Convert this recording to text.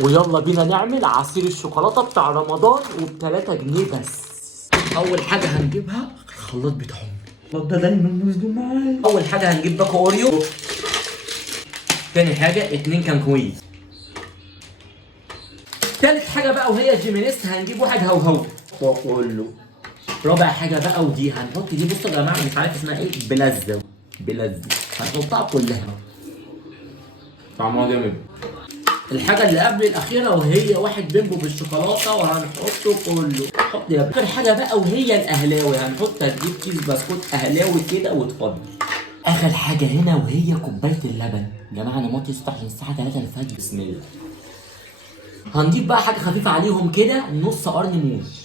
ويلا بينا نعمل عصير الشوكولاته بتاع رمضان وب3 جنيه بس. اول حاجه هنجيبها الخلاط بتاعهم، الخلاط ده دايما مظلوم معايا. اول حاجه هنجيب باكو اوريو. تاني حاجه 2 كانكويز. تالت حاجه بقى وهي جيمينيست هنجيب واحد هوهو كله. رابع حاجه بقى ودي هنحط دي، بصوا يا جماعه مش عارف اسمها ايه، بلزه هنحطها كلها، طعمها جامد. الحاجه اللي قبل الاخيره وهي واحد بيمبو بالشوكولاته وهنحطه كله. حط يا اخر حاجه بقى وهي الاهلاوي، هنحط هتجيب كيس بسكوت اهلاوي كده وتفضل. اخر حاجه هنا وهي كوبايه اللبن. يا جماعه انا موطي الصبح عشان الساعه 3 الفجر. بسم الله. هنضيف بقى حاجه خفيفه عليهم كده، نص قرن موز.